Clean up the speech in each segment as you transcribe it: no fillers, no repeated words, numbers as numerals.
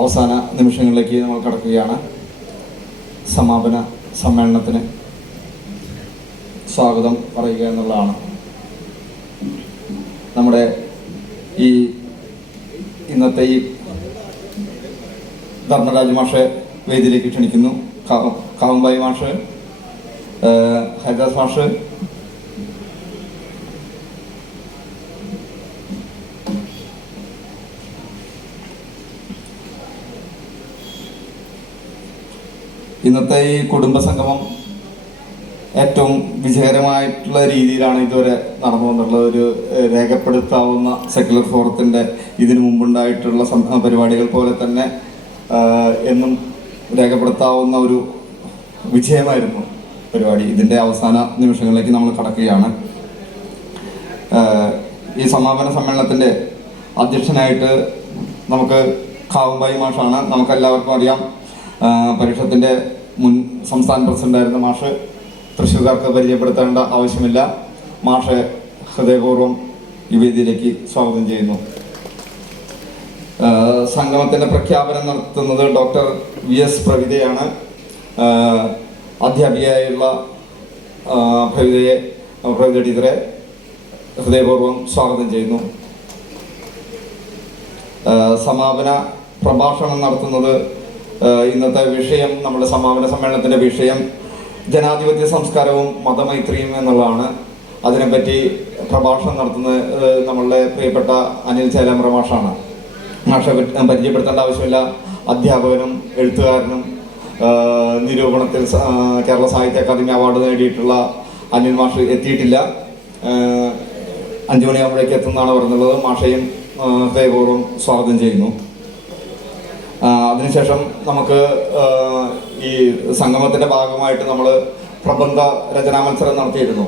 അവസാന നിമിഷങ്ങളിലേക്ക് നമ്മൾ കടക്കുകയാണ്. സമാപന സമ്മേളനത്തിന് സ്വാഗതം പറയുക എന്നുള്ളതാണ്. നമ്മുടെ ഇന്നത്തെ ഈ ധർമ്മരാജ് മാഷെ വേദിയിലേക്ക് ക്ഷണിക്കുന്നു. കാവുമ്പായി മാഷ്, ഹരിദാസ് മാഷ്, ഇന്നത്തെ ഈ കുടുംബസംഗമം ഏറ്റവും വിജയകരമായിട്ടുള്ള രീതിയിലാണ് ഇതുവരെ നടന്നു വന്നിട്ടുള്ളത്. ഒരു രേഖപ്പെടുത്താവുന്ന സെക്യുലർ ഫോറത്തിൻ്റെ ഇതിനു മുമ്പുണ്ടായിട്ടുള്ള പരിപാടികൾ പോലെ തന്നെ എന്നും രേഖപ്പെടുത്താവുന്ന ഒരു വിജയമായിരുന്നു പരിപാടി. ഇതിൻ്റെ അവസാന നിമിഷങ്ങളിലേക്ക് നമ്മൾ കടക്കുകയാണ്. ഈ സമാപന സമ്മേളനത്തിൻ്റെ അധ്യക്ഷനായിട്ട് നമുക്ക് കാവുമ്പായി മാഷാണ്. നമുക്കെല്ലാവർക്കും അറിയാം, പരിഷത്തിൻ്റെ മുൻ സംസ്ഥാന പ്രസിഡന്റായിരുന്ന മാഷ്. തൃശ്ശൂർക്കാർക്ക് പരിചയപ്പെടുത്തേണ്ട ആവശ്യമില്ല. മാഷെ ഹൃദയപൂർവ്വം ഈ വേദിയിലേക്ക് സ്വാഗതം ചെയ്യുന്നു. സംഗമത്തിൻ്റെ പ്രഖ്യാപനം നടത്തുന്നത് ഡോക്ടർ VS പ്രവിതയാണ്. അധ്യാപികയായുള്ള പ്രവിത ടീച്ചറെ ഹൃദയപൂർവ്വം സ്വാഗതം ചെയ്യുന്നു. സമാപന പ്രഭാഷണം നടത്തുന്നത് ഇന്നത്തെ വിഷയം, നമ്മുടെ സമാപന സമ്മേളനത്തിൻ്റെ വിഷയം ജനാധിപത്യ സംസ്കാരവും മതമൈത്രിയും എന്നുള്ളതാണ്. അതിനെപ്പറ്റി പ്രഭാഷണം നടത്തുന്നത് നമ്മളുടെ പ്രിയപ്പെട്ട അനിൽ ചേലാമ്പ്ര മാഷാണ്. മാഷെ പരിചയപ്പെടുത്തേണ്ട ആവശ്യമില്ല. അധ്യാപകനും എഴുത്തുകാരനും നിരൂപണത്തിൽ കേരള സാഹിത്യ അക്കാദമി അവാർഡ് നേടിയിട്ടുള്ള അനിൽ മാഷ് എത്തിയിട്ടില്ല. 5 മണിയാകുമ്പോഴേക്ക് എത്തുന്നതാണ് പറഞ്ഞുള്ളത്. മാഷയും ഹൃദയപൂർവ്വം സ്വാഗതം ചെയ്യുന്നു. അതിനുശേഷം നമുക്ക് ഈ സംഗമത്തിൻ്റെ ഭാഗമായിട്ട് നമ്മൾ പ്രബന്ധ രചനാ മത്സരം നടത്തിയിരുന്നു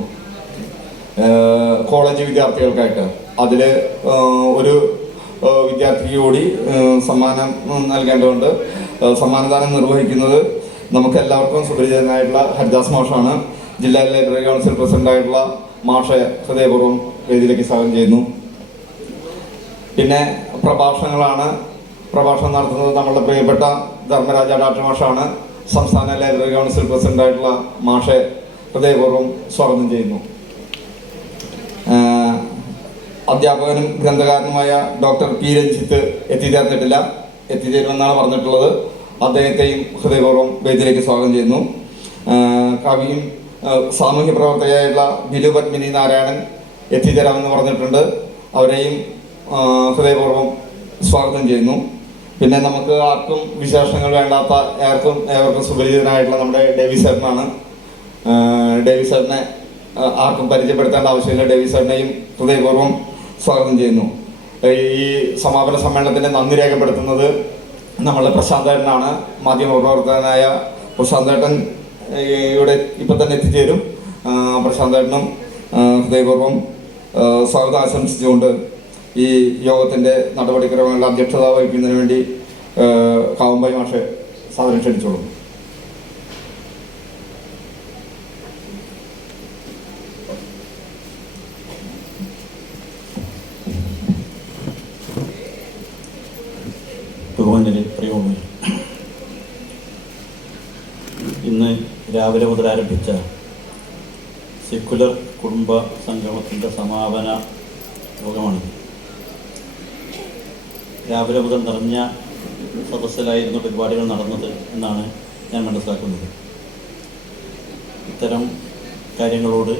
കോളേജ് വിദ്യാർത്ഥികൾക്കായിട്ട്. അതിൽ ഒരു വിദ്യാർത്ഥിക്ക് കൂടി സമ്മാനം നൽകേണ്ടതുണ്ട്. സമ്മാനദാനം നിർവഹിക്കുന്നത് നമുക്ക് എല്ലാവർക്കും സുപരിചിതനായിട്ടുള്ള ഹരിദാസ് മാഷാണ്. ജില്ലാ ലൈബ്രറി കൗൺസിൽ പ്രസിഡന്റായിട്ടുള്ള മാഷെ ഹൃദയപൂർവ്വം വേദിയിലേക്ക് സ്വാഗതം ചെയ്യുന്നു. പിന്നെ പ്രഭാഷണം നടത്തുന്നത് നമ്മളുടെ പ്രിയപ്പെട്ട ധർമ്മരാജ ഡോക്ടർ മാഷാണ്. സംസ്ഥാന ലൈബ്രറി കൗൺസിൽ പ്രസിഡന്റായിട്ടുള്ള മാഷെ ഹൃദയപൂർവ്വം സ്വാഗതം ചെയ്യുന്നു. അധ്യാപകനും ഗ്രന്ഥകാരനുമായ ഡോക്ടർ P. രഞ്ജിത്ത് എത്തിച്ചേരുമെന്നാണ് പറഞ്ഞിട്ടുള്ളത്. അദ്ദേഹത്തെയും ഹൃദയപൂർവ്വം വേദിയിലേക്ക് സ്വാഗതം ചെയ്യുന്നു. കവിയും സാമൂഹ്യ പ്രവർത്തകയായുള്ള ബിലു പത്മിനി നാരായണൻ എത്തിച്ചേരാമെന്ന് പറഞ്ഞിട്ടുണ്ട്. അവരെയും ഹൃദയപൂർവ്വം സ്വാഗതം ചെയ്യുന്നു. പിന്നെ നമുക്ക് ആർക്കും വിശേഷങ്ങൾ വേണ്ടാത്ത ഏവർക്കും സുപരിചിതനായിട്ടുള്ള നമ്മുടെ ഡേവിസ് സാറിനാണ്. ഡേവിസ് സാറിനെ ആർക്കും പരിചയപ്പെടുത്തേണ്ട ആവശ്യമില്ല. ഡേവിസ് സാറിനെയും ഹൃദയപൂർവ്വം സ്വാഗതം ചെയ്യുന്നു. ഈ സമാപന സമ്മേളനത്തിൻ്റെ നന്ദി രേഖപ്പെടുത്തുന്നത് നമ്മളുടെ പ്രശാന്തേട്ടനാണ്. മാധ്യമപ്രവർത്തകനായ പ്രശാന്തേട്ടൻ ഇവിടെ ഇപ്പം തന്നെ എത്തിച്ചേരും. പ്രശാന്തേട്ടനും ഹൃദയപൂർവ്വം സ്വാഗതം ആശംസിച്ചുകൊണ്ട് ഈ യോഗത്തിൻ്റെ നടപടിക്രമങ്ങളുടെ അധ്യക്ഷത വഹിക്കുന്നതിന് വേണ്ടി കാവുമ്പായി മാഷെ സാദരം ക്ഷണിച്ചോളൂ. പ്രിയമുള്ള, ഇന്ന് രാവിലെ മുതൽ ആരംഭിച്ച സെക്യുലർ കുടുംബ സംഗമത്തിൻ്റെ സമാപന യോഗമാണിത്. രാവിലെ മുതൽ നിറഞ്ഞ സദസ്സിലായിരുന്നു പരിപാടികൾ നടന്നത് എന്നാണ് ഞാൻ മനസ്സിലാക്കുന്നത്. ഇത്തരം കാര്യങ്ങളോട്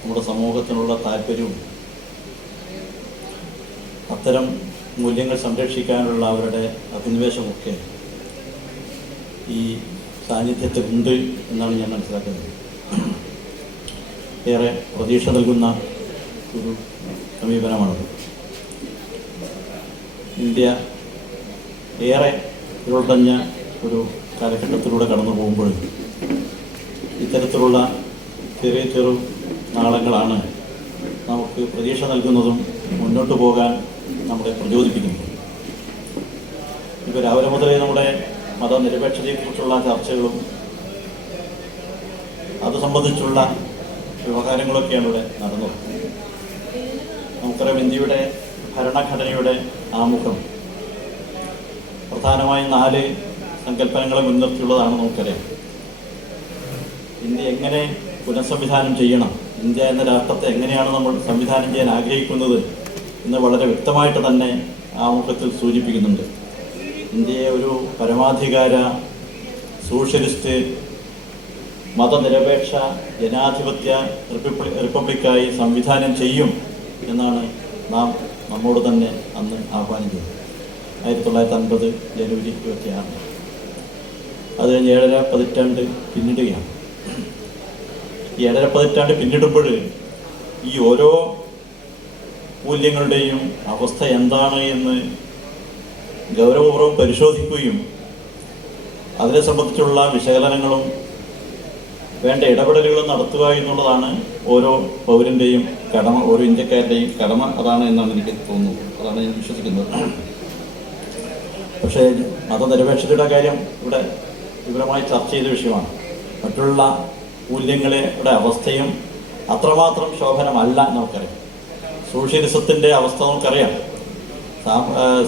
നമ്മുടെ സമൂഹത്തിനുള്ള താല്പര്യവും അത്തരം മൂല്യങ്ങൾ സംരക്ഷിക്കാനുള്ള അവരുടെ അഭിനിവേശമൊക്കെ ഈ സാന്നിധ്യത്തിലുണ്ട് എന്നാണ് ഞാൻ മനസ്സിലാക്കുന്നത്. ഏറെ പ്രതീക്ഷ നൽകുന്ന ഒരു സമീപനമാണത്. ഇന്ത്യ ഏറെ ഉൾടഞ്ഞ ഒരു കാലഘട്ടത്തിലൂടെ കടന്നു പോകുമ്പോൾ ഇത്തരത്തിലുള്ള ചെറു നാളങ്ങളാണ് നമുക്ക് പ്രതീക്ഷ നൽകുന്നതും മുന്നോട്ട് പോകാൻ നമ്മളെ പ്രചോദിപ്പിക്കുന്നതും. ഇപ്പോൾ രാവിലെ മുതലേ നമ്മുടെ മതനിരപേക്ഷതയെക്കുറിച്ചുള്ള ചർച്ചകളും അത് സംബന്ധിച്ചുള്ള വ്യവഹാരങ്ങളൊക്കെയാണ് ഇവിടെ നടന്നത്. നമുക്കറിയാം, ഇന്ത്യയുടെ ഭരണഘടനയുടെ ആമുഖം പ്രധാനമായും 4 സങ്കല്പനങ്ങളെ മുൻനിർത്തിയുള്ളതാണ് നമുക്കറിയാം. ഇന്ത്യ എങ്ങനെ പുനഃസംവിധാനം ചെയ്യണം, ഇന്ത്യ എന്ന രാഷ്ട്രത്തെ എങ്ങനെയാണ് നമ്മൾ സംവിധാനം ചെയ്യാൻ ആഗ്രഹിക്കുന്നത് എന്ന് വളരെ വ്യക്തമായിട്ട് തന്നെ ആമുഖത്തിൽ സൂചിപ്പിക്കുന്നുണ്ട്. ഇന്ത്യയെ ഒരു പരമാധികാര സോഷ്യലിസ്റ്റ് മതനിരപേക്ഷ ജനാധിപത്യ റിപ്പബ്ലിക്കായി സംവിധാനം ചെയ്യും എന്നാണ് നാം നമ്മോട് തന്നെ അന്ന് ആഹ്വാനം ചെയ്തത് 1950 ജനുവരി 26. അത് കഴിഞ്ഞ് 7.5 പതിറ്റാണ്ട് പിന്നിടുകയാണ്. ഈ 7.5 പതിറ്റാണ്ട് പിന്നിടുമ്പോൾ ഈ ഓരോ മൂല്യങ്ങളുടെയും അവസ്ഥ എന്താണ് എന്ന് ഗൗരവപൂർവ്വം പരിശോധിക്കുകയും അതിനെ സംബന്ധിച്ചുള്ള വിശകലനങ്ങളും വേണ്ട ഇടപെടലുകളും നടത്തുക എന്നുള്ളതാണ് ഓരോ പൗരൻ്റെയും കടമ, ഓരോ ഇന്ത്യക്കാരുടെയും കടമ അതാണ് എന്നാണ് എനിക്ക് തോന്നുന്നത്, അതാണ് ഞാൻ വിശ്വസിക്കുന്നത്. പക്ഷേ മതനിരപേക്ഷതയുടെ കാര്യം ഇവിടെ വിപുലമായി ചർച്ച ചെയ്ത വിഷയമാണ്. മറ്റുള്ള മൂല്യങ്ങളുടെ അവസ്ഥയും അത്രമാത്രം ശോഭനമല്ല നമുക്കറിയാം. സോഷ്യലിസത്തിൻ്റെ അവസ്ഥ നമുക്കറിയാം.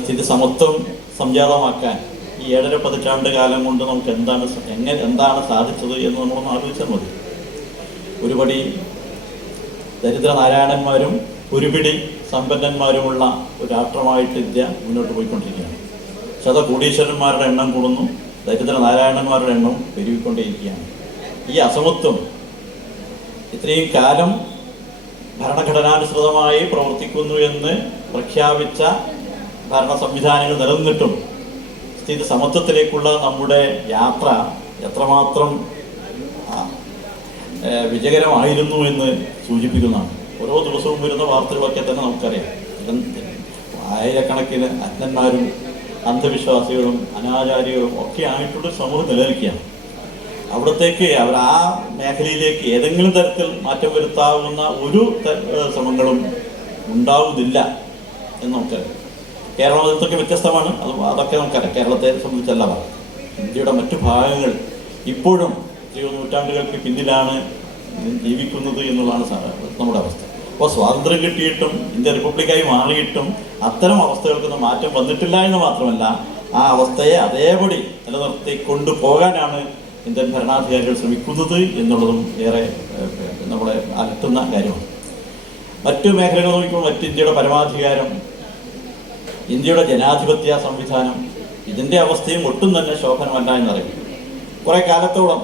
സ്ഥിതി സമത്വം സംജാതമാക്കാൻ ഈ 7.5 പതിറ്റാണ്ട് കാലം കൊണ്ട് നമുക്ക് എന്താണ് സാധിച്ചത് എന്ന് നമ്മളൊന്ന് ആലോചിച്ചാൽ മതി. ഒരുപടി ദരിദ്ര നാരായണന്മാരും ഒരുപിടി സമ്പന്നന്മാരുമുള്ള ഒരു രാഷ്ട്രമായിട്ട് ഇന്ത്യ മുന്നോട്ട് പോയിക്കൊണ്ടിരിക്കുകയാണ്. ശതകോടീശ്വരന്മാരുടെ എണ്ണം കൂടുന്നു, ദരിദ്ര നാരായണന്മാരുടെ എണ്ണം പെരുകിക്കൊണ്ടേയിരിക്കുകയാണ്. ഈ അസമത്വം ഇത്രയും കാലം ഭരണഘടനാനുസൃതമായി പ്രവർത്തിക്കുന്നു എന്ന് പ്രഖ്യാപിച്ച ഭരണ സംവിധാനങ്ങൾ നിലനിന്നിട്ടും സ്ഥിതി സമത്വത്തിലേക്കുള്ള നമ്മുടെ യാത്ര എത്രമാത്രം വിജയകരമായിരുന്നു എന്ന് സൂചിപ്പിക്കുന്നതാണ്. ഓരോ ദിവസവും വരുന്ന വാർത്തകളൊക്കെ തന്നെ നമുക്കറിയാം. ആയിരക്കണക്കിന് അജ്ഞന്മാരും അന്ധവിശ്വാസികളും അനാചാരികളും ഒക്കെ ആയിട്ടുള്ള സമൂഹം നിലനിൽക്കുകയാണ്. അവിടത്തേക്ക് അവർ ആ മേഖലയിലേക്ക് ഏതെങ്കിലും തരത്തിൽ മാറ്റം വരുത്താവുന്ന ഒരു ശ്രമങ്ങളും ഉണ്ടാവുന്നില്ല എന്ന് നമുക്കറിയാം. കേരളം അതൊക്കെ വ്യത്യസ്തമാണ്, അതൊക്കെ നമുക്കറിയാം. കേരളത്തെ സംബന്ധിച്ചല്ല പറയാം. ഇന്ത്യയുടെ മറ്റു ഭാഗങ്ങൾ ഇപ്പോഴും നൂറ്റാണ്ടുകൾക്ക് പിന്നിലാണ് ജീവിക്കുന്നത് എന്നുള്ളതാണ് നമ്മുടെ അവസ്ഥ. അപ്പോൾ സ്വാതന്ത്ര്യം കിട്ടിയിട്ടും ഇന്ത്യ റിപ്പബ്ലിക്കായി മാറിയിട്ടും അത്തരം അവസ്ഥകൾക്കൊന്നും മാറ്റം വന്നിട്ടില്ല എന്ന് മാത്രമല്ല, ആ അവസ്ഥയെ അതേപടി നിലനിർത്തി കൊണ്ടുപോകാനാണ് ഇന്ത്യൻ ഭരണാധികാരികൾ ശ്രമിക്കുന്നത് എന്നുള്ളതും ഏറെ നമ്മളെ അലട്ടുന്ന കാര്യമാണ്. മറ്റു മേഖലകൾ നോക്കുമ്പോൾ മറ്റ് ഇന്ത്യയുടെ പരമാധികാരം, ഇന്ത്യയുടെ ജനാധിപത്യ സംവിധാനം, ഇതിൻ്റെ അവസ്ഥയും ഒട്ടും തന്നെ ശോഭനമല്ല എന്നറിയും. കുറേ കാലത്തോളം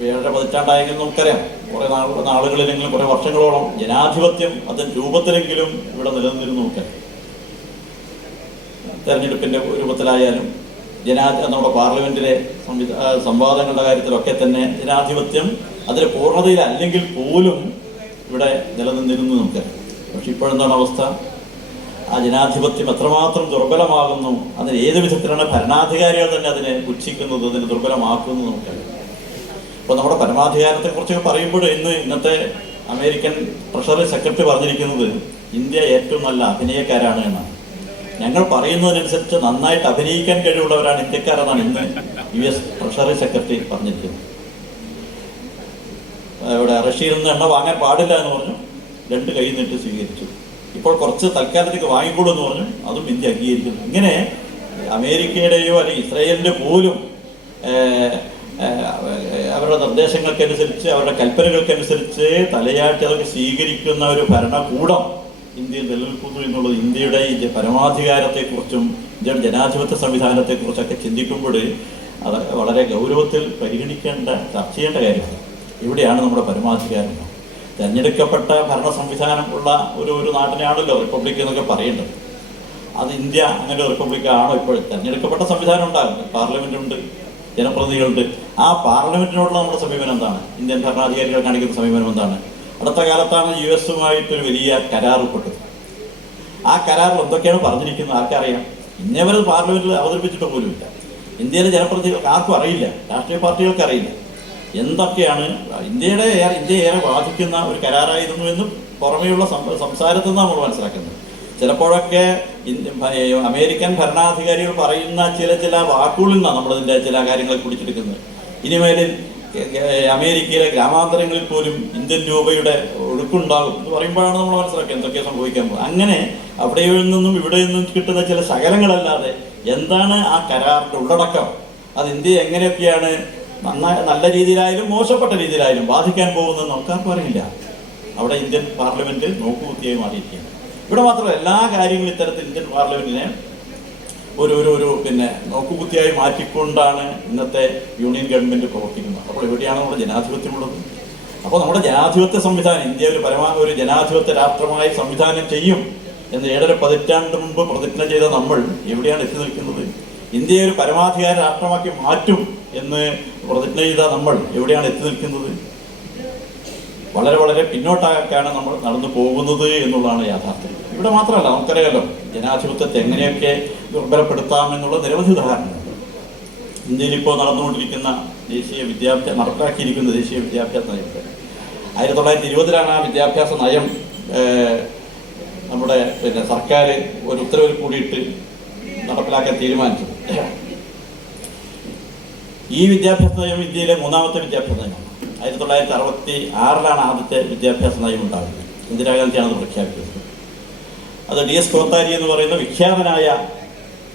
7.5 പതിറ്റാണ്ടായെങ്കിലും നമുക്കറിയാം, കുറേ നാളുകളിലെങ്കിലും കുറേ വർഷങ്ങളോളം ജനാധിപത്യം അതിൻ്റെ രൂപത്തിലെങ്കിലും ഇവിടെ നിലനിന്നിരുന്നു. നമുക്കറിയാം, തെരഞ്ഞെടുപ്പിൻ്റെ രൂപത്തിലായാലും നമ്മുടെ പാർലമെൻറ്റിലെ സംവാദങ്ങളുടെ കാര്യത്തിലൊക്കെ തന്നെ ജനാധിപത്യം അതിൻ്റെ പൂർണ്ണതയിലല്ലെങ്കിൽ പോലും ഇവിടെ നിലനിന്നിരുന്നു നമുക്കറിയാം. പക്ഷെ ഇപ്പോഴെന്താണ് അവസ്ഥ? ആ ജനാധിപത്യം എത്രമാത്രം ദുർബലമാകുന്നു, അതിന് ഏത് വിധത്തിലാണ് ഭരണാധികാരികൾ തന്നെ അതിനെ പുച്ഛിക്കുന്നത്, അതിനെ ദുർബലമാക്കുന്നത് നമുക്കറിയാം. അപ്പോൾ നമ്മുടെ പരമാധികാരത്തെക്കുറിച്ചൊക്കെ പറയുമ്പോൾ ഇന്നത്തെ അമേരിക്കൻ ട്രഷറി സെക്രട്ടറി പറഞ്ഞിരിക്കുന്നത് ഇന്ത്യ ഏറ്റവും നല്ല അഭിനയക്കാരാണ് എന്നാണ്. ഞങ്ങൾ പറയുന്നതിനനുസരിച്ച് നന്നായിട്ട് അഭിനയിക്കാൻ കഴിവുള്ളവരാണ് ഇന്ത്യക്കാരെന്നാണ് ഇന്ന് US ട്രഷറി സെക്രട്ടറി പറഞ്ഞിരിക്കുന്നത്. ഇവിടെ റഷ്യയിൽ നിന്ന് എണ്ണ വാങ്ങാൻ പാടില്ല എന്ന് പറഞ്ഞു, 2 കൈ നീട്ടി സ്വീകരിച്ചു. ഇപ്പോൾ കുറച്ച് തൽക്കാലത്തേക്ക് വാങ്ങിക്കോളൂ എന്ന് പറഞ്ഞു, അതും ഇന്ത്യ അംഗീകരിക്കുന്നു. ഇങ്ങനെ അമേരിക്കയുടെയോ അല്ലെങ്കിൽ ഇസ്രായേലിൻ്റെ പോലും അവരുടെ നിർദ്ദേശങ്ങൾക്കനുസരിച്ച്, അവരുടെ കൽപ്പനകൾക്കനുസരിച്ച് തലയാട്ടി അതൊക്കെ സ്വീകരിക്കുന്ന ഒരു ഭരണകൂടം ഇന്ത്യയിൽ നിലനിൽക്കുന്നു എന്നുള്ളത് ഇന്ത്യയുടെ ഈ പരമാധികാരത്തെക്കുറിച്ചും ഇന്ത്യയുടെ ജനാധിപത്യ സംവിധാനത്തെക്കുറിച്ചൊക്കെ ചിന്തിക്കുമ്പോൾ അത് വളരെ ഗൗരവത്തിൽ പരിഗണിക്കേണ്ട, ചർച്ച ചെയ്യേണ്ട കാര്യമാണ്. ഇവിടെയാണ് നമ്മുടെ പരമാധികാരം. തിരഞ്ഞെടുക്കപ്പെട്ട ഭരണ സംവിധാനം ഉള്ള ഒരു നാട്ടിനെയാണല്ലോ റിപ്പബ്ലിക് എന്നൊക്കെ പറയേണ്ടത്. അത് ഇന്ത്യ അങ്ങനെ റിപ്പബ്ലിക്കാണോ? ഇപ്പോഴും തിരഞ്ഞെടുക്കപ്പെട്ട സംവിധാനം ഉണ്ടാകും, പാർലമെൻ്റ് ഉണ്ട്, ജനപ്രതിനിധികളുണ്ട്. ആ പാർലമെൻറ്റിനോടുള്ള നമ്മുടെ സമീപനം എന്താണ്? ഇന്ത്യൻ ഭരണാധികാരികൾ കാണിക്കുന്ന സമീപനം എന്താണ്? അടുത്ത കാലത്താണ് US-ഉമായിട്ടൊരു വലിയ കരാർ ഒപ്പിട്ടത്. ആ കരാറിൽ എന്തൊക്കെയാണ് പറഞ്ഞിരിക്കുന്നത് ആർക്കറിയാം? ഇന്നേവരെ പാർലമെൻറ്റിൽ അവതരിപ്പിച്ചിട്ട് പോലുമില്ല. ഇന്ത്യയിലെ ജനപ്രതിനിധികൾക്ക് ആർക്കും അറിയില്ല, രാഷ്ട്രീയ പാർട്ടികൾക്ക് അറിയില്ല എന്തൊക്കെയാണ്. ഇന്ത്യയെ ഏറെ ബാധിക്കുന്ന ഒരു കരാറായിരുന്നു എന്ന് പുറമെയുള്ള സംസാരത്തിൽ നിന്ന് നമ്മൾ മനസ്സിലാക്കുന്നത്. ചിലപ്പോഴൊക്കെ അമേരിക്കൻ ഭരണാധികാരികൾ പറയുന്ന ചില വാക്കുകളിൽ നിന്നാണ് നമ്മളതിൻ്റെ ചില കാര്യങ്ങളെ പിടിച്ചെടുക്കുന്നത്. ഇനിമേലിൽ അമേരിക്കയിലെ ഗ്രാമാന്തരങ്ങളിൽ പോലും ഇന്ത്യൻ രൂപയുടെ ഒഴുക്കുണ്ടാകും എന്ന് പറയുമ്പോഴാണ് നമ്മൾ മനസ്സിലാക്കുക എന്തൊക്കെ സംഭവിക്കാൻ പോകുന്നത്. അങ്ങനെ അവിടെ നിന്നും ഇവിടെ നിന്നും കിട്ടുന്ന ചില ശകലങ്ങളല്ലാതെ എന്താണ് ആ കരാറിൻ്റെ ഉള്ളടക്കം, അത് ഇന്ത്യയെ എങ്ങനെയൊക്കെയാണ് നല്ല രീതിയിലായാലും മോശപ്പെട്ട രീതിയിലായാലും ബാധിക്കാൻ പോകുന്നത് നമുക്കാർക്കും അറിയില്ല. അവിടെ ഇന്ത്യൻ പാർലമെന്റ് നോക്കുകുത്തിയായി മാറിയിരിക്കുകയാണ്. ഇവിടെ മാത്രമല്ല, എല്ലാ കാര്യങ്ങളും ഇത്തരത്തിൽ ഇന്ത്യൻ പാർലമെന്റിനെ ഒരു നോക്കുകുത്തിയായി മാറ്റിക്കൊണ്ടാണ് ഇന്നത്തെ യൂണിയൻ ഗവൺമെന്റ് പ്രവർത്തിക്കുന്നത്. അപ്പോൾ എവിടെയാണ് നമ്മുടെ ജനാധിപത്യമുള്ളത്? അപ്പോൾ നമ്മുടെ ജനാധിപത്യ സംവിധാനം, ഇന്ത്യ പരമാവധി ഒരു ജനാധിപത്യ രാഷ്ട്രമായി സംവിധാനം ചെയ്യും എന്ന് 7.5 പതിറ്റാണ്ട് മുമ്പ് പ്രതിജ്ഞ ചെയ്ത നമ്മൾ എവിടെയാണ് എത്തി നിൽക്കുന്നത്? ഇന്ത്യയെ ഒരു പരമാധികാര രാഷ്ട്രമാക്കി മാറ്റും എന്ന് പ്രതിജ്ഞ ചെയ്ത നമ്മൾ എവിടെയാണ് എത്തി നിൽക്കുന്നത്? വളരെ വളരെ പിന്നോട്ടാക്കാണ് നമ്മൾ നടന്നു പോകുന്നത് എന്നുള്ളതാണ് യാഥാർത്ഥ്യം. ഇവിടെ മാത്രമല്ല, നമുക്കറിയാലോ ജനാധിപത്യത്തെ എങ്ങനെയൊക്കെ ദുർബലപ്പെടുത്താമെന്നുള്ള നിരവധി ഉദാഹരണങ്ങളുണ്ട്. ഇന്ത്യയിൽ ഇപ്പോൾ നടന്നുകൊണ്ടിരിക്കുന്ന നടപ്പിലാക്കിയിരിക്കുന്ന ദേശീയ വിദ്യാഭ്യാസ നയത്തെ 1920 ആ വിദ്യാഭ്യാസ നയം നമ്മുടെ സർക്കാർ ഒരു ഉത്തരവിൽ കൂടിയിട്ട് നടപ്പിലാക്കാൻ തീരുമാനിച്ചത്. ഈ വിദ്യാഭ്യാസ നയം ഇന്ത്യയിലെ 3ാമത്തെ വിദ്യാഭ്യാസ നയമാണ്. 1966 ആദ്യത്തെ വിദ്യാഭ്യാസ നയം ഉണ്ടാകുന്നത്. ഇന്ദിരാഗാന്ധിയാണ് അത് പ്രഖ്യാപിക്കുന്നത്. അത് DS കോത്താരി എന്ന് പറയുന്ന വിഖ്യാതനായ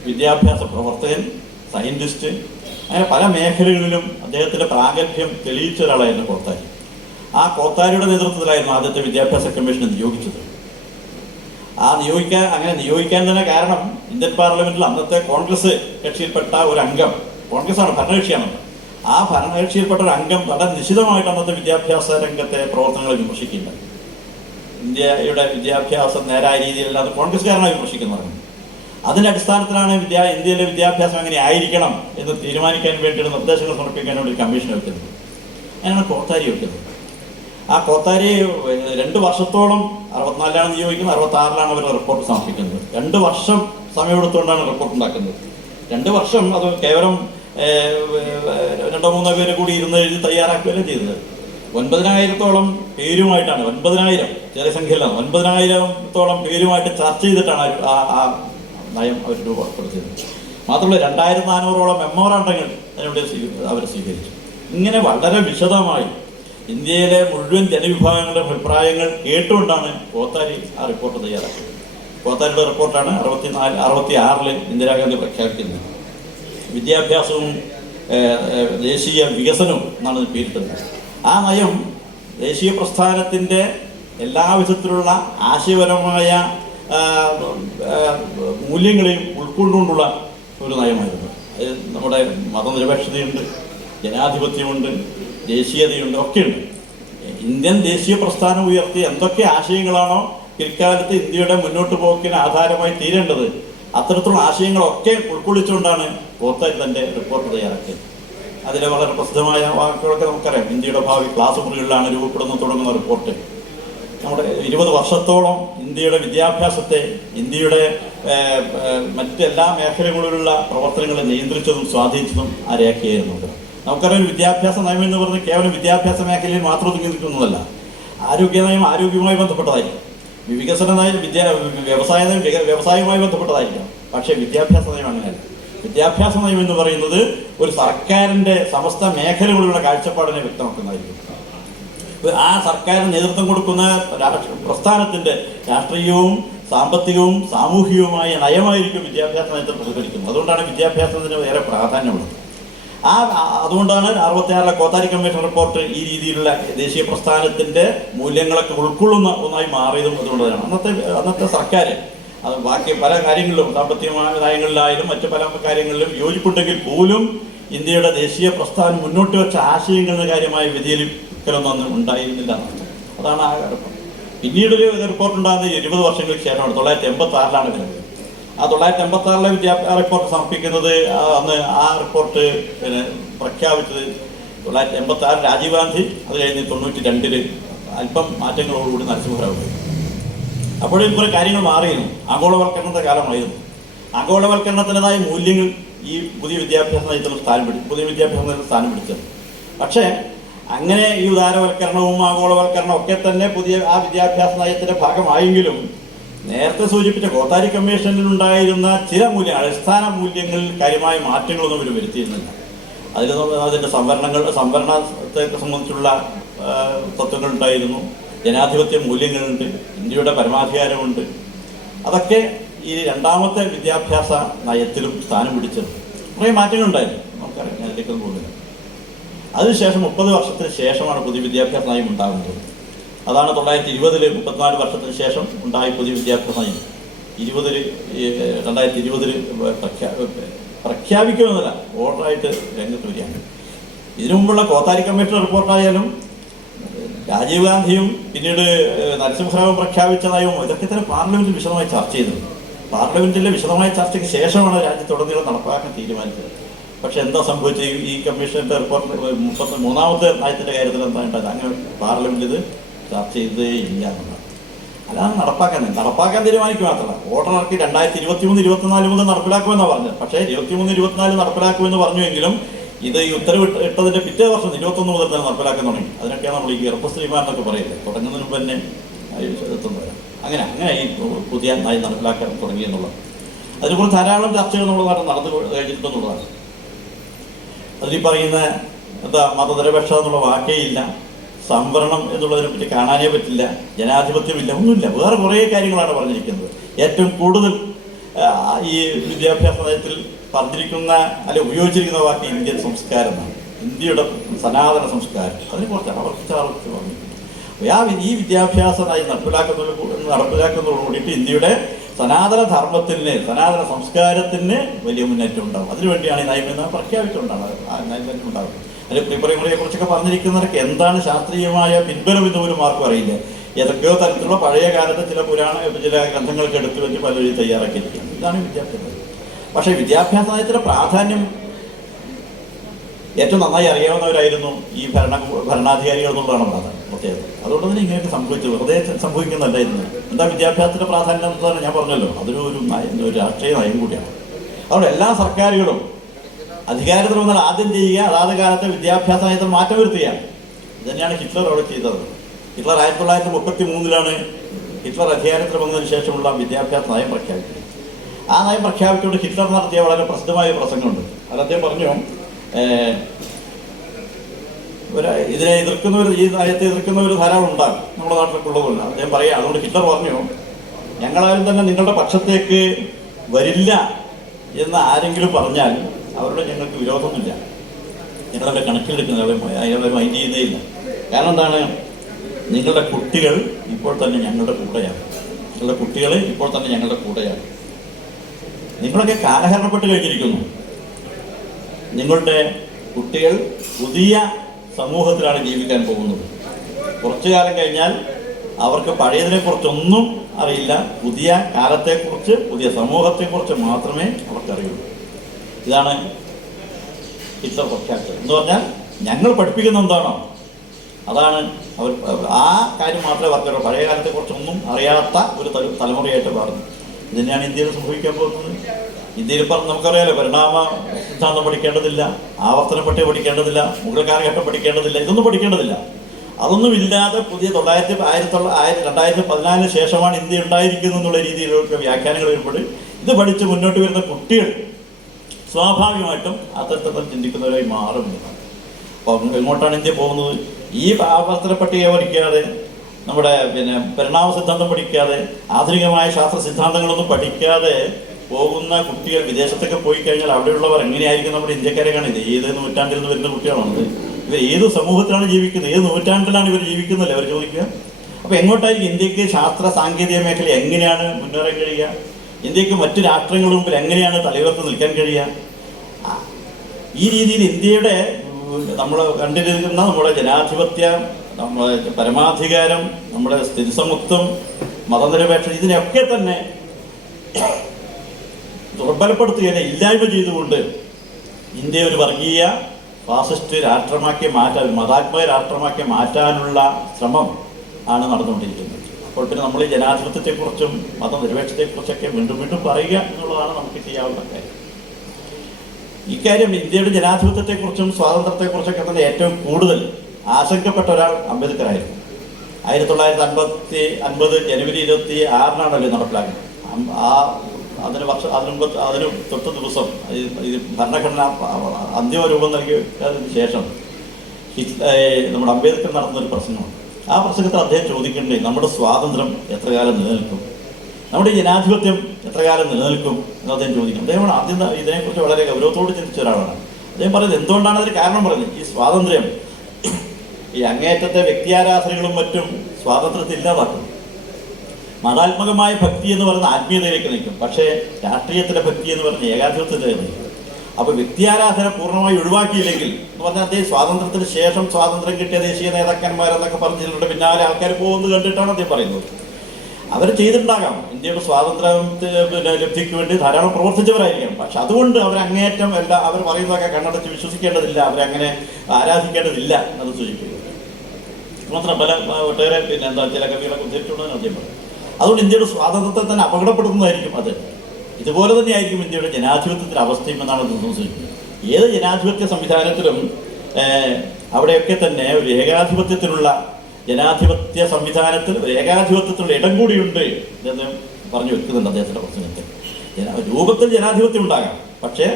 വിദ്യാഭ്യാസ പ്രവർത്തകൻ, സയന്റിസ്റ്റ്, അങ്ങനെ പല മേഖലകളിലും അദ്ദേഹത്തിൻ്റെ പ്രാഗൽഭ്യം തെളിയിച്ച ഒരാളായിരുന്നു കോത്താരി. ആ കോത്താരിയുടെ നേതൃത്വത്തിലായിരുന്നു ആദ്യത്തെ വിദ്യാഭ്യാസ കമ്മീഷനെ നിയോഗിച്ചത്. അങ്ങനെ നിയോഗിക്കാൻ തന്നെ കാരണം ഇന്ത്യൻ പാർലമെന്റിൽ അന്നത്തെ കോൺഗ്രസ് കക്ഷിയിൽപ്പെട്ട ഒരു അംഗം, കോൺഗ്രസ്സാണ് ഭരണകക്ഷിയാണ്, ആ ഭരണകക്ഷിയിൽപ്പെട്ട ഒരു അംഗം വളരെ നിശിതമായിട്ട് അന്നത്തെ വിദ്യാഭ്യാസ രംഗത്തെ പ്രവർത്തനങ്ങളെ വിമർശിക്കുന്നുണ്ട്. ഇന്ത്യയുടെ വിദ്യാഭ്യാസം നേരായ രീതിയിലല്ലാതെ കോൺഗ്രസ്സുകാരനായി വിമർശിക്കുന്നവരാണ്. അതിൻ്റെ അടിസ്ഥാനത്തിലാണ് ഇന്ത്യയിലെ വിദ്യാഭ്യാസം എങ്ങനെ ആയിരിക്കണം എന്ന് തീരുമാനിക്കാൻ വേണ്ടിയിട്ട് നിർദ്ദേശങ്ങൾ സമർപ്പിക്കാൻ വേണ്ടി കമ്മീഷൻ വെക്കുന്നത്. അങ്ങനെയാണ് കോത്താരി വെക്കുന്നത്. ആ കോത്താരി 2 വർഷത്തോളം 64 നിയോഗിക്കുന്നത്, 66 അവർ റിപ്പോർട്ട് സമർപ്പിക്കുന്നത്. 2 വർഷം സമയമെടുത്തുകൊണ്ടാണ് റിപ്പോർട്ട് ഉണ്ടാക്കുന്നത്. 2 വർഷം അത് കേവലം 2-3 പേര് കൂടി ഇരുന്ന് എഴുതി തയ്യാറാക്കുകയല്ലേ ചെയ്തത്. 9000-ഓളം പേരുമായിട്ടാണ്, 9000 ചെറിയ സംഖ്യയല്ല, 9000-ഓളം പേരുമായിട്ട് ചർച്ച ചെയ്തിട്ടാണ് ആ നയം അവർ രൂപപ്പെടുത്തിയത്. മാത്രമല്ല 2400-ഓളം മെമ്മോറാണ്ടങ്ങൾ അതിനുവേണ്ടി അവർ സ്വീകരിച്ചു. ഇങ്ങനെ വളരെ വിശദമായി ഇന്ത്യയിലെ മുഴുവൻ ജനവിഭാഗങ്ങളുടെ അഭിപ്രായങ്ങൾ കേട്ടുകൊണ്ടാണ് കോത്താരി ആ റിപ്പോർട്ട് തയ്യാറാക്കിയത്. കോത്താരിയുടെ റിപ്പോർട്ടാണ് 66 ഇന്ദിരാഗാന്ധി പ്രഖ്യാപിക്കുന്നത്. വിദ്യാഭ്യാസവും ദേശീയ വികസനവും എന്നാണ് പേരിട്ടത്. ആ നയം ദേശീയ പ്രസ്ഥാനത്തിൻ്റെ എല്ലാവിധത്തിലുള്ള ആശയപരമായ മൂല്യങ്ങളെയും ഉൾക്കൊണ്ടുകൊണ്ടുള്ള ഒരു നയമായിരുന്നു. നമ്മുടെ മതനിരപേക്ഷതയുണ്ട്, ജനാധിപത്യമുണ്ട്, ദേശീയതയുണ്ട്, ഒക്കെയുണ്ട്. ഇന്ത്യൻ ദേശീയ പ്രസ്ഥാനം ഉയർത്തിയ എന്തൊക്കെ ആശയങ്ങളാണോ പിൽക്കാലത്ത് ഇന്ത്യയുടെ മുന്നോട്ട് പോക്കിന് ആധാരമായി തീരേണ്ടത്, അത്തരത്തിലുള്ള ആശയങ്ങളൊക്കെ ഉൾക്കൊള്ളിച്ചുകൊണ്ടാണ് കോത്താരി തൻ്റെ റിപ്പോർട്ട് തയ്യാറാക്കിയത്. അതിലെ വളരെ പ്രസിദ്ധമായ വാക്കുകളൊക്കെ നമുക്കറിയാം. ഇന്ത്യയുടെ ഭാവി ക്ലാസ് മുറികളിലാണ് രൂപപ്പെടുന്നു തുടങ്ങുന്ന റിപ്പോർട്ട് നമ്മുടെ 20 വർഷത്തോളം ഇന്ത്യയുടെ വിദ്യാഭ്യാസത്തെ, ഇന്ത്യയുടെ മറ്റെല്ലാ മേഖലകളിലുള്ള പ്രവർത്തനങ്ങളെ നിയന്ത്രിച്ചതും സ്വാധീനിച്ചതും ആ രേഖയായിരുന്നു. നമുക്കറിയാം, വിദ്യാഭ്യാസ നയം എന്ന് പറഞ്ഞാൽ കേവലം വിദ്യാഭ്യാസ മേഖലയിൽ മാത്രം ഒതുങ്ങി നിൽക്കുന്നതല്ല. ആരോഗ്യ നയം ആരോഗ്യവുമായി ബന്ധപ്പെട്ടതായിരിക്കും, വികസന നയം വ്യവസായ നയം വ്യവസായവുമായി ബന്ധപ്പെട്ടതായിരിക്കും. പക്ഷേ വിദ്യാഭ്യാസ നയം അങ്ങനെയല്ല. വിദ്യാഭ്യാസ നയം എന്ന് പറയുന്നത് ഒരു സർക്കാരിൻ്റെ സമസ്ത മേഖലകളിലുള്ള കാഴ്ചപ്പാടിനെ വ്യക്തമാക്കുന്നതായിരിക്കും. ആ സർക്കാരിന് നേതൃത്വം കൊടുക്കുന്ന പ്രസ്ഥാനത്തിൻ്റെ രാഷ്ട്രീയവും സാമ്പത്തികവും സാമൂഹികവുമായ നയമായിരിക്കും വിദ്യാഭ്യാസ നയത്തിൽ പ്രതിഫലിക്കുന്നത്. അതുകൊണ്ടാണ് വിദ്യാഭ്യാസത്തിന് ഏറെ പ്രാധാന്യമുള്ളത്. അതുകൊണ്ടാണ് 66 കോത്താരി കമ്മീഷൻ റിപ്പോർട്ട് ഈ രീതിയിലുള്ള ദേശീയ പ്രസ്ഥാനത്തിൻ്റെ മൂല്യങ്ങളൊക്കെ ഉൾക്കൊള്ളുന്ന ഒന്നായി മാറിയതും അതുകൊണ്ടാണ്. അന്നത്തെ സർക്കാർ അത് ബാക്കി പല കാര്യങ്ങളിലും, സാമ്പത്തികമായ നയങ്ങളിലായാലും മറ്റു പല കാര്യങ്ങളിലും യോജിപ്പുണ്ടെങ്കിൽ പോലും ഇന്ത്യയുടെ ദേശീയ പ്രസ്ഥാനം മുന്നോട്ട് വെച്ച ആശയങ്ങളുടെ കാര്യമായ വ്യതിചലിക്കലൊന്നും ഉണ്ടായിരുന്നില്ല. അതാണ് ആ ഘടകം. പിന്നീടൊരു റിപ്പോർട്ടുണ്ടാകുന്നത് 20 വർഷങ്ങൾക്ക് ശേഷമാണ്. 1986 വരുന്നത്. ആ 1986 വിദ്യാഭ്യാസ റിപ്പോർട്ട് സമർപ്പിക്കുന്നത് അന്ന് ആ റിപ്പോർട്ട് പ്രഖ്യാപിച്ചത് 1986 രാജീവ് ഗാന്ധി, അത് കഴിഞ്ഞ് 92 അല്പം മാറ്റങ്ങളോടുകൂടി നരസിംഹറാവു. അപ്പോഴും കുറേ കാര്യങ്ങൾ മാറിയിരുന്നു. ആഗോളവൽക്കരണത്തെ കാലമായിരുന്നു. ആഗോളവൽക്കരണത്തിൻ്റെതായ മൂല്യങ്ങൾ ഈ പുതിയ വിദ്യാഭ്യാസ നയത്തിൽ സ്ഥാനം പിടിച്ചത്. പക്ഷേ അങ്ങനെ ഈ ഉദാരവൽക്കരണവും ആഗോളവൽക്കരണവും ഒക്കെ തന്നെ പുതിയ ആ വിദ്യാഭ്യാസ നയത്തിൻ്റെ ഭാഗമായെങ്കിലും നേരത്തെ സൂചിപ്പിച്ച കോത്താരി കമ്മീഷനിലുണ്ടായിരുന്ന ചില മൂല്യങ്ങൾ, അടിസ്ഥാന മൂല്യങ്ങളിൽ കാര്യമായ മാറ്റങ്ങളൊന്നും ഇവർ വരുത്തിയിരുന്നില്ല. അതിൻ്റെ സംവരണത്തെ സംബന്ധിച്ചുള്ള തത്വങ്ങളുണ്ടായിരുന്നു, ജനാധിപത്യ മൂല്യങ്ങളുണ്ട്, ഇന്ത്യയുടെ പരമാധികാരമുണ്ട്. അതൊക്കെ ഈ രണ്ടാമത്തെ വിദ്യാഭ്യാസ നയത്തിലും സ്ഥാനം പിടിച്ചത്. കുറേ മാറ്റങ്ങളുണ്ടായിരുന്നു, നമുക്കറിയാം, ഞാൻ അതിലേക്കൊന്നും പോകുന്നില്ല. അതിനുശേഷം 30 വർഷത്തിന് ശേഷമാണ് പുതിയ വിദ്യാഭ്യാസ നയം ഉണ്ടാകുന്നത്. അതാണ് 1920 34 വർഷത്തിന് ശേഷം ഉണ്ടായ പുതിയ വിദ്യാഭ്യാസ നയം. 2020 പ്രഖ്യാപിക്കുമെന്നല്ല, ഓർഡറായിട്ട് രംഗത്ത് വരികയാണ്. ഇതിനു മുമ്പുള്ള കോത്താരി കമ്മീഷൻ റിപ്പോർട്ടായാലും രാജീവ് ഗാന്ധിയും പിന്നീട് നരസിംഹറാവും പ്രഖ്യാപിച്ച നയവും ഇതൊക്കെ തന്നെ പാർലമെന്റിൽ വിശദമായി ചർച്ച ചെയ്തിട്ടുണ്ട്. പാർലമെന്റിലെ വിശദമായ ചർച്ചയ്ക്ക് ശേഷമാണ് രാജ്യത്തുടനീളം നടപ്പാക്കാൻ തീരുമാനിച്ചത്. പക്ഷെ എന്താ സംഭവിച്ചത്? ഈ കമ്മീഷന്റെ റിപ്പോർട്ട് 33ാമത്തെ നയത്തിന്റെ കാര്യത്തിൽ എന്താ ഉണ്ടായത്? അങ്ങനെ പാർലമെന്റിൽ ഇത് ചർച്ച ചെയ്തേ ഇല്ല എന്നുള്ളത്. അതാണ് നടപ്പാക്കാൻ തീരുമാനിക്കുക മാത്രമല്ല, ഓർഡർ ഇറക്കി 2023-24 മുതൽ നടപ്പിലാക്കുമെന്നാണ് പറഞ്ഞത്. പക്ഷേ 23-24 നടപ്പിലാക്കുമെന്ന് പറഞ്ഞുവെങ്കിലും ഇത് ഈ ഉത്തരവ് ഇട്ടതിന്റെ പിറ്റേ വർഷം 21 മുതൽ തന്നെ നടപ്പിലാക്കാൻ തുടങ്ങി. അതിനൊക്കെയാണ് നമ്മൾ ഈ ഗർഭസ്ത്രീമാരെന്നൊക്കെ പറയുന്നത്, തുടങ്ങുന്നതിന് മുമ്പ് തന്നെ എത്തുന്നവരാണ്. അങ്ങനെ ഈ പുതിയ നയം നടപ്പിലാക്കാൻ തുടങ്ങി എന്നുള്ളത്. അതിനെക്കുറിച്ച് ധാരാളം ചർച്ചകൾ എന്നുള്ളതാണ് നടന്നു കഴിഞ്ഞിട്ടുണ്ടെന്നുള്ളതാണ്. അതിൽ പറയുന്ന മതനിരപേക്ഷത എന്നുള്ള വാക്കേ ഇല്ല, സംവരണം എന്നുള്ളതിനെ പറ്റി കാണാനേ പറ്റില്ല, ജനാധിപത്യമില്ല, ഒന്നുമില്ല. വേറെ കുറേ കാര്യങ്ങളാണ് പറഞ്ഞിരിക്കുന്നത്. ഏറ്റവും കൂടുതൽ ഈ വിദ്യാഭ്യാസ നയത്തിൽ പറഞ്ഞിരിക്കുന്ന ഉപയോഗിച്ചിരിക്കുന്ന വാക്ക് ഇന്ത്യൻ സംസ്കാരമാണ്, ഇന്ത്യയുടെ സനാതന സംസ്കാരം. അതിനെക്കുറിച്ചാണ് അവർക്ക് പറഞ്ഞിരിക്കുന്നത്. ഈ വിദ്യാഭ്യാസ നയം നടപ്പിലാക്കുന്നതോടുകൂടിയിട്ട് ഇന്ത്യയുടെ സനാതന ധർമ്മത്തിന്, സനാതന സംസ്കാരത്തിന് വലിയ മുന്നേറ്റം ഉണ്ടാകും. അതിനുവേണ്ടിയാണ് ഈ നയം എന്ന് പ്രഖ്യാപിച്ചുകൊണ്ടാണ് ആ നയം തന്നെ ഉണ്ടാകുന്നത്. അതിൽ പ്രിപ്പറേമറിയെ കുറിച്ചൊക്കെ പറഞ്ഞിരിക്കുന്നവർക്ക് എന്താണ് ശാസ്ത്രീയമായ പിൻബലം എന്ന് പോലും ആർക്കും അറിയില്ല. ഏതൊക്കെയോ തരത്തിലുള്ള പഴയ കാലത്തെ ചില ഗ്രന്ഥങ്ങൾക്ക് എടുത്തു വെച്ച് പലരും തയ്യാറാക്കിയിരിക്കുന്നത്. ഇതാണ് വിദ്യാഭ്യാസം. പക്ഷേ വിദ്യാഭ്യാസ നയത്തിന്റെ പ്രാധാന്യം ഏറ്റവും നന്നായി അറിയാവുന്നവരായിരുന്നു ഈ ഭരണാധികാരികൾ എന്നുള്ളതാണ് പ്രത്യേകത. അതുകൊണ്ട് തന്നെ ഇങ്ങനെയൊക്കെ സംഭവിച്ചു, വെറുതെ സംഭവിക്കുന്നതല്ല. ഇന്ന് എന്താ വിദ്യാഭ്യാസത്തിന്റെ പ്രാധാന്യം എന്നതാണ് ഞാൻ പറഞ്ഞല്ലോ, അതൊരു രാഷ്ട്രീയ നയം കൂടിയാണ്. അതുകൊണ്ട് എല്ലാ സർക്കാരുകളും അധികാരത്തിൽ വന്നാൽ ആദ്യം ചെയ്യുക അതാത് കാലത്തെ വിദ്യാഭ്യാസ നയത്തിൽ മാറ്റം വരുത്തുകയാണ്. ഇത് തന്നെയാണ് ഹിറ്റ്ലർ അവിടെ ചെയ്തത്. ഹിറ്റ്ലർ 1933 ഹിറ്റ്ലർ അധികാരത്തിൽ വന്നതിന് ശേഷമുള്ള വിദ്യാഭ്യാസ നയം പ്രഖ്യാപിക്കുന്നത്. ആ നയം പ്രഖ്യാപിച്ചുകൊണ്ട് ഹിറ്റ്ലർ നടത്തിയ വളരെ പ്രസിദ്ധമായ പ്രസംഗമുണ്ട്. അത് അദ്ദേഹം പറഞ്ഞു, ഇതിനെ എതിർക്കുന്നവർ, ഈ നയത്തെ എതിർക്കുന്നവർ ധാരാളം ഉണ്ടാകും നമ്മുടെ നാട്ടിലൊക്കെ ഉള്ളതുകൊണ്ട്. അദ്ദേഹം പറയാം, അതുകൊണ്ട് ഹിറ്റ്ലർ പറഞ്ഞു, ഞങ്ങളാരും തന്നെ നിങ്ങളുടെ പക്ഷത്തേക്ക് വരില്ല എന്ന് ആരെങ്കിലും പറഞ്ഞാൽ അവരോട് ഞങ്ങൾക്ക് വിരോധമൊന്നുമില്ല, ഞങ്ങളവരെ കണക്കിലെടുക്കുന്നത്, അവരെ മൈൻഡ് ചെയ്യുന്നേ ഇല്ല. കാരണം എന്താണ്? നിങ്ങളുടെ കുട്ടികൾ ഇപ്പോൾ തന്നെ ഞങ്ങളുടെ കൂടെയാണ്, നിങ്ങളൊക്കെ കാലഹരണപ്പെട്ട് കഴിഞ്ഞിരിക്കുന്നു. നിങ്ങളുടെ കുട്ടികൾ പുതിയ സമൂഹത്തിലാണ് ജീവിക്കാൻ പോകുന്നത്. കുറച്ചു കാലം കഴിഞ്ഞാൽ അവർക്ക് പഴയതിനെ കുറിച്ചൊന്നും അറിയില്ല, പുതിയ കാലത്തെക്കുറിച്ച്, പുതിയ സമൂഹത്തെക്കുറിച്ച് മാത്രമേ അവർക്കറിയുള്ളൂ. ഇതാണ് ഹിറ്റ്ലർ പ്രഖ്യാപിച്ചത്. എന്ന് പറഞ്ഞാൽ ഞങ്ങൾ പഠിപ്പിക്കുന്ന എന്താണോ അതാണ് അവർ, ആ കാര്യം മാത്രമേ അവർക്കറിയൂ. പഴയ കാലത്തെക്കുറിച്ചൊന്നും അറിയാത്ത ഒരു തലമുറയായിട്ട് പറഞ്ഞു. ഇത് തന്നെയാണ് ഇന്ത്യയിൽ സംഭവിക്കാൻ പോകുന്നത്. ഇന്ത്യയിൽ നമുക്കറിയാലോ, പരിണാമ സിദ്ധാന്തം പഠിക്കേണ്ടതില്ല, ആവർത്തന പട്ടിക പഠിക്കേണ്ടതില്ല, മുഗൾ കാലഘട്ടം പഠിക്കേണ്ടതില്ല, ഇതൊന്നും പഠിക്കേണ്ടതില്ല. അതൊന്നുമില്ലാതെ പുതിയ 2014 ശേഷമാണ് ഇന്ത്യ ഉണ്ടായിരിക്കുന്നത് എന്നുള്ള രീതിയിലൊക്കെ വ്യാഖ്യാനങ്ങൾ വരുമ്പോൾ ഇത് പഠിച്ച് മുന്നോട്ട് വരുന്ന കുട്ടികൾ സ്വാഭാവികമായിട്ടും അത്തരത്തിൽ ചിന്തിക്കുന്നവരായി മാറും. അപ്പം എങ്ങോട്ടാണ് ഇന്ത്യ പോകുന്നത്? ഈ ആവർത്തന പട്ടിക പഠിക്കാതെ, നമ്മുടെ പരിണാമ സിദ്ധാന്തം പഠിക്കാതെ, ആധുനികമായ ശാസ്ത്ര സിദ്ധാന്തങ്ങളൊന്നും പഠിക്കാതെ പോകുന്ന കുട്ടികൾ വിദേശത്തൊക്കെ പോയി കഴിഞ്ഞാൽ അവിടെയുള്ളവർ എങ്ങനെയായിരിക്കും നമ്മുടെ ഇന്ത്യക്കാരെ കാണിത്? ഏത് നൂറ്റാണ്ടിൽ നിന്ന് വരുന്ന കുട്ടികളാണ് ഇവർ? ഏത് സമൂഹത്തിലാണ് ജീവിക്കുന്നത്? ഏത് നൂറ്റാണ്ടിലാണ് ഇവർ ജീവിക്കുന്നതല്ലേ അവർ ചോദിക്കുക. അപ്പോൾ എങ്ങോട്ടായിരിക്കും ഇന്ത്യക്ക് ശാസ്ത്ര സാങ്കേതിക മേഖല എങ്ങനെയാണ് മുന്നേറാൻ കഴിയുക? ഇന്ത്യക്ക് മറ്റു രാഷ്ട്രങ്ങളുടെ മുമ്പിൽ എങ്ങനെയാണ് തലയുയർത്തി നിൽക്കാൻ കഴിയുക? ഈ രീതിയിൽ ഇന്ത്യയുടെ നമ്മൾ കണ്ടിരിക്കുന്ന നമ്മുടെ ജനാധിപത്യം, നമ്മുടെ പരമാധികാരം, നമ്മുടെ സ്ഥിതിസമത്വം, മതനിരപേക്ഷ, ഇതിനെയൊക്കെ തന്നെ ദുർബലപ്പെടുത്തുകയല്ല, ഇല്ലായ്മ ചെയ്തുകൊണ്ട് ഇന്ത്യ ഒരു വർഗീയ ഫാസിസ്റ്റ് രാഷ്ട്രമാക്കി മാറ്റാൻ, മതാത്മക രാഷ്ട്രമാക്കി മാറ്റാനുള്ള ശ്രമം ആണ് നടന്നുകൊണ്ടിരിക്കുന്നത്. അപ്പോൾ പിന്നെ നമ്മൾ ഈ ജനാധിപത്യത്തെക്കുറിച്ചും മതനിരപേക്ഷത്തെക്കുറിച്ചൊക്കെ വീണ്ടും വീണ്ടും പറയുക എന്നുള്ളതാണ് നമുക്ക് ചെയ്യാവുന്ന കാര്യം. ഇക്കാര്യം ഇന്ത്യയുടെ ജനാധിപത്യത്തെക്കുറിച്ചും സ്വാതന്ത്ര്യത്തെക്കുറിച്ചൊക്കെ തന്നെ ഏറ്റവും കൂടുതൽ ആശങ്കപ്പെട്ട ഒരാൾ അംബേദ്കർ ആയിരുന്നു. 1950 ജനുവരി 26 നടപ്പിലാക്കുന്നത്. ആ അതിന് തൊട്ട് ദിവസം ഈ ഭരണഘടന അന്തിമ രൂപം നൽകിയതിന് ശേഷം നമ്മുടെ അംബേദ്കർ നടത്തുന്നൊരു പ്രസംഗമാണ്. ആ പ്രസംഗത്തിൽ അദ്ദേഹം ചോദിക്കേണ്ടത് നമ്മുടെ സ്വാതന്ത്ര്യം എത്ര കാലം നിലനിൽക്കും, നമ്മുടെ ജനാധിപത്യം എത്ര കാലം നിലനിൽക്കും എന്ന് അദ്ദേഹം ചോദിക്കും. അദ്ദേഹമാണ് ആദ്യം ഇതിനെക്കുറിച്ച് വളരെ ഗൗരവത്തോട് ചിന്തിച്ച ഒരാളാണ്. അദ്ദേഹം പറയുന്നത് എന്തുകൊണ്ടാണ് അതിന് കാരണം പറഞ്ഞത്, ഈ സ്വാതന്ത്ര്യം ഈ അങ്ങേയറ്റത്തെ വ്യക്തിയാരാധനകളും മറ്റും സ്വാതന്ത്ര്യത്തെ ഇല്ലാതാക്കും. മതാത്മകമായ ഭക്തി എന്ന് പറയുന്ന ആത്മീയതയിലേക്ക് നയിക്കും, പക്ഷേ രാഷ്ട്രീയത്തിലെ ഭക്തി എന്ന് പറഞ്ഞ ഏകാധിപത്യത്തിലേക്ക് നയിക്കും. അപ്പോൾ വ്യക്തിയാരാധന പൂർണ്ണമായി ഒഴിവാക്കിയില്ലെങ്കിൽ എന്ന് പറഞ്ഞാൽ അദ്ദേഹം സ്വാതന്ത്ര്യത്തിന് ശേഷം സ്വാതന്ത്ര്യം കിട്ടിയ ദേശീയ നേതാക്കന്മാരെന്നൊക്കെ പറഞ്ഞിട്ടുണ്ട് പിന്നാലെ ആൾക്കാർ പോകുന്നത് കണ്ടിട്ടാണ് അദ്ദേഹം പറയുന്നത്. അവർ ചെയ്തിട്ടുണ്ടാകാം, ഇന്ത്യയുടെ സ്വാതന്ത്ര്യത്തിന് ലബ്ധിക്ക് വേണ്ടി ധാരാളം പ്രവർത്തിച്ചവരായിരിക്കാം. പക്ഷെ അതുകൊണ്ട് അവരങ്ങേറ്റം അവർ പറയുന്നതൊക്കെ കണ്ണടച്ച് വിശ്വസിക്കേണ്ടതില്ല, അവരങ്ങനെ ആരാധിക്കേണ്ടതില്ല എന്ന് സൂചിപ്പിക്കുന്നു. മാത്രം ഒട്ടേറെ ചില കവികളൊക്കെ ഉദ്ധരിച്ചുകൊണ്ടാണ് അദ്ദേഹം പറയുന്നത്. അതുകൊണ്ട് ഇന്ത്യയുടെ സ്വാതന്ത്ര്യത്തെ തന്നെ അപകടപ്പെടുത്തുന്നതായിരിക്കും അത്. ഇതുപോലെ തന്നെയായിരിക്കും ഇന്ത്യയുടെ ജനാധിപത്യത്തിൻ്റെ അവസ്ഥയും എന്നാണ് സൂചിപ്പിക്കുന്നത്. ഏത് ജനാധിപത്യ സംവിധാനത്തിലും അവിടെയൊക്കെ തന്നെ ഒരു ഏകാധിപത്യത്തിനുള്ള ജനാധിപത്യ സംവിധാനത്തിൽ ഒരു ഏകാധിപത്യത്തിലുള്ള ഇടം കൂടിയുണ്ട് എന്ന് പറഞ്ഞു വെക്കുന്നുണ്ട് അദ്ദേഹത്തിൻ്റെ പ്രസംഗത്തിൽ. രൂപത്തിൽ ജനാധിപത്യം ഉണ്ടാകാം, പക്ഷേ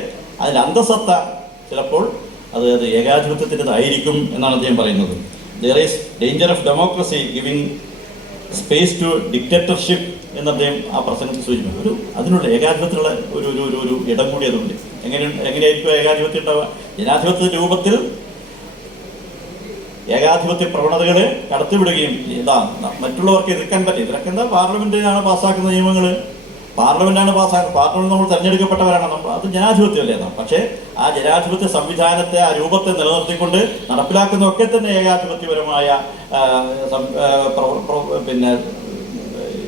അതിൽ അന്തസത്ത ചിലപ്പോൾ അത് ഏകാധിപത്യത്തിൻ്റെതായിരിക്കും എന്നാണ് അദ്ദേഹം പറയുന്നത്. There is danger of democracy giving space to dictatorship എന്ന് അദ്ദേഹം ആ പ്രസംഗത്തിൽ സൂചിപ്പിക്കും. അതിനുള്ള ഏകാധിപത്യത്തിലുള്ള ഒരു ഇടം കൂടി അതുണ്ട്. എങ്ങനെയായിരിക്കും ഏകാധിപത്യം ഉണ്ടാവുക? ജനാധിപത്യ രൂപത്തിൽ ഏകാധിപത്യ പ്രവണതകൾ കടത്തിവിടുകയും മറ്റുള്ളവർക്ക് എതിർക്കാൻ പറ്റും. ഇതൊക്കെ എന്താ, പാർലമെന്റിനാണ് പാസ്സാക്കുന്ന നിയമങ്ങൾ, പാർലമെന്റാണ് പാസ്സാക്കുന്നത്, പാർലമെന്റ് നമ്മൾ തിരഞ്ഞെടുക്കപ്പെട്ടവരാണ്, അത് ജനാധിപത്യമല്ലേ. പക്ഷേ ആ ജനാധിപത്യ സംവിധാനത്തെ, ആ രൂപത്തെ നിലനിർത്തിക്കൊണ്ട് നടപ്പിലാക്കുന്നതൊക്കെ തന്നെ ഏകാധിപത്യപരമായ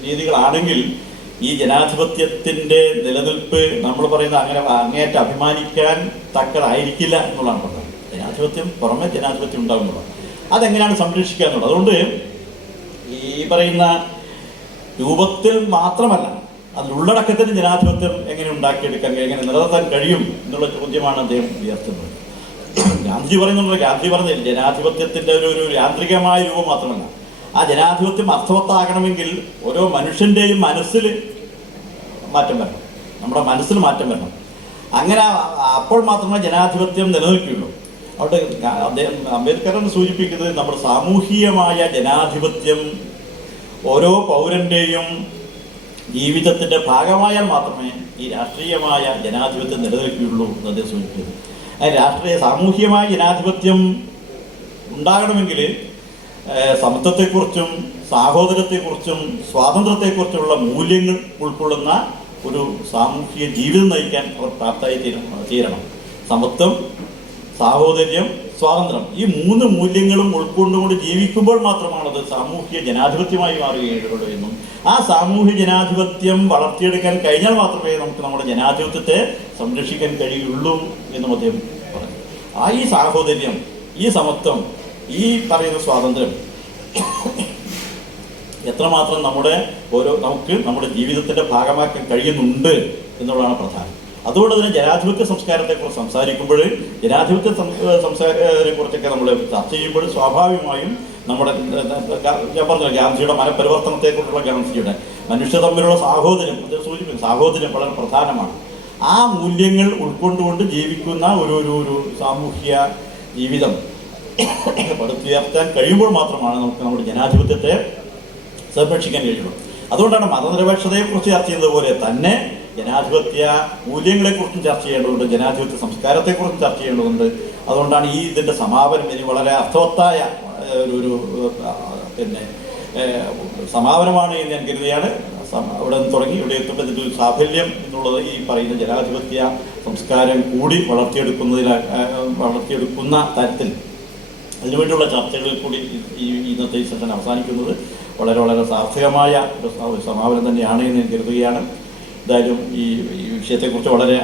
രീതികളാണെങ്കിൽ ഈ ജനാധിപത്യത്തിൻ്റെ നിലനിൽപ്പ് നമ്മൾ പറയുന്ന അങ്ങനെ അങ്ങേയറ്റം അഭിമാനിക്കാൻ തക്കതായിരിക്കില്ല എന്നുള്ളതാണ് പറഞ്ഞത്. ജനാധിപത്യം പുറമെ ജനാധിപത്യം ഉണ്ടാകുന്നത് അതെങ്ങനെയാണ് സംരക്ഷിക്കുക എന്നുള്ളത്. അതുകൊണ്ട് ഈ പറയുന്ന രൂപത്തിൽ മാത്രമല്ല, അതിലുള്ളടക്കത്തിന് ജനാധിപത്യം എങ്ങനെ ഉണ്ടാക്കിയെടുക്കാൻ, എങ്ങനെ നിലനിർത്താൻ കഴിയും എന്നുള്ള ചോദ്യമാണ് അദ്ദേഹം ഉയർത്തുന്നത്. ഗാന്ധിജി പറയുന്നുണ്ടല്ലോ, ഗാന്ധിജി പറഞ്ഞില്ല ജനാധിപത്യത്തിൻ്റെ ഒരു യാന്ത്രികമായ രൂപം മാത്രമല്ല, ആ ജനാധിപത്യം അർത്ഥവത്താകണമെങ്കിൽ ഓരോ മനുഷ്യൻ്റെയും മനസ്സിൽ മാറ്റം വരണം, നമ്മുടെ മനസ്സിൽ മാറ്റം വരണം. അങ്ങനെ അപ്പോൾ മാത്രമേ ജനാധിപത്യം നിലനിൽക്കുകയുള്ളൂ. അവിടെ അദ്ദേഹം അംബേദ്കറാണ് സൂചിപ്പിക്കുന്നത്, നമ്മുടെ സാമൂഹികമായ ജനാധിപത്യം ഓരോ പൗരൻ്റെയും ജീവിതത്തിൻ്റെ ഭാഗമായാൽ മാത്രമേ ഈ രാഷ്ട്രീയമായ ജനാധിപത്യം നിലനിൽക്കുകയുള്ളൂ എന്ന് അദ്ദേഹം സൂചിപ്പിക്കുന്നത്. സാമൂഹികമായ ജനാധിപത്യം ഉണ്ടാകണമെങ്കിൽ സമത്വത്തെക്കുറിച്ചും സാഹോദര്യത്തെക്കുറിച്ചും സ്വാതന്ത്ര്യത്തെക്കുറിച്ചുള്ള മൂല്യങ്ങൾ ഉൾക്കൊള്ളുന്ന ഒരു സാമൂഹിക ജീവിതം നയിക്കാൻ അവർ പ്രാപ്തമായി തീരണം. സമത്വം, സാഹോദര്യം, സ്വാതന്ത്ര്യം, ഈ 3 മൂല്യങ്ങളും ഉൾക്കൊണ്ടുകൊണ്ട് ജീവിക്കുമ്പോൾ മാത്രമാണത് സാമൂഹിക ജനാധിപത്യമായി മാറുകയുള്ളൂ എന്നും ആ സാമൂഹ്യ ജനാധിപത്യം വളർത്തിയെടുക്കാൻ കഴിഞ്ഞാൽ മാത്രമേ നമുക്ക് നമ്മുടെ ജനാധിപത്യത്തെ സംരക്ഷിക്കാൻ കഴിയുള്ളൂ എന്നും അദ്ദേഹം പറഞ്ഞു. ഈ സാഹോദര്യം, ഈ സമത്വം, ഈ പറയുന്ന സ്വാതന്ത്ര്യം എത്രമാത്രം നമുക്ക് നമ്മുടെ ജീവിതത്തിൻ്റെ ഭാഗമാക്കാൻ കഴിയുന്നുണ്ട് എന്നുള്ളതാണ് പ്രധാനം. അതുകൊണ്ട് തന്നെ ജനാധിപത്യ സംസ്കാരത്തെക്കുറിച്ച് സംസാരിക്കുമ്പോൾ, ജനാധിപത്യ സംസ്കാരത്തെക്കുറിച്ചൊക്കെ നമ്മൾ ചർച്ച ചെയ്യുമ്പോൾ സ്വാഭാവികമായും നമ്മുടെ ഞാൻ പറഞ്ഞ ഗാന്ധിജിയുടെ മനപരിവർത്തനത്തെക്കുറിച്ചുള്ള ഗാന്ധിജിയുടെ മനുഷ്യ തമ്മിലുള്ള സാഹോദര്യം, അത് സൂചിപ്പിക്കും, സാഹോദര്യം വളരെ പ്രധാനമാണ്. ആ മൂല്യങ്ങൾ ഉൾക്കൊണ്ടുകൊണ്ട് ജീവിക്കുന്ന ഒരു സാമൂഹ്യ ജീവിതം പടുത്തുയർത്താൻ കഴിയുമ്പോൾ മാത്രമാണ് നമുക്ക് നമ്മുടെ ജനാധിപത്യത്തെ സംരക്ഷിക്കാൻ കഴിയുള്ളൂ. അതുകൊണ്ടാണ് മതനിരപേക്ഷതയെക്കുറിച്ച് ചർച്ച ചെയ്യുന്നത് പോലെ തന്നെ ജനാധിപത്യ മൂല്യങ്ങളെക്കുറിച്ചും ചർച്ച ചെയ്യേണ്ടതുണ്ട്, ജനാധിപത്യ സംസ്കാരത്തെക്കുറിച്ചും ചർച്ച ചെയ്യേണ്ടതുണ്ട്. അതുകൊണ്ടാണ് ഇതിൻ്റെ സമാപനം ഇനി വളരെ അർത്ഥവത്തായ ഒരു സമാപനമാണ് എന്ന് ഞാൻ കരുതുകയാണ്. അവിടെ നിന്ന് തുടങ്ങി ഇവിടെ എത്തുമ്പോൾ ഇതിൻ്റെ ഒരു സാഫല്യം എന്നുള്ളത് ഈ പറയുന്ന ജനാധിപത്യ സംസ്കാരം കൂടി വളർത്തിയെടുക്കുന്ന തരത്തിൽ അതിനുവേണ്ടിയുള്ള ചർച്ചകളിൽ കൂടി ഇന്നത്തെ ഈ സെഷൻ അവസാനിക്കുന്നത് വളരെ സാർത്ഥകമായ ഒരു സമാപനം തന്നെയാണ് എന്ന് ഞാൻ കരുതുകയാണ്. എന്തായാലും ഈ വിഷയത്തെക്കുറിച്ച് വളരെ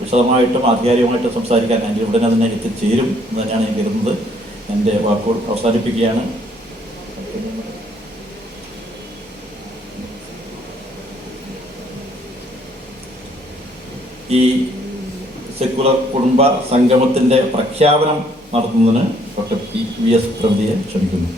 വിശദമായിട്ടും ആധികാരികമായിട്ടും സംസാരിക്കാൻ ഞാൻ ഉടനെ തന്നെ എത്തിച്ചേരും എന്ന് തന്നെയാണ് ഞാൻ കരുതുന്നത്. എൻ്റെ വാക്കുകൾ അവസാനിപ്പിക്കുകയാണ്. ഈ സെക്കുലർ കുടുംബ സംഗമത്തിൻ്റെ പ്രഖ്യാപനം നടത്തുന്നതിന് ഡോക്ടർ പി വി എസ് പ്രവൃത്തിയെ ക്ഷണിക്കുന്നു.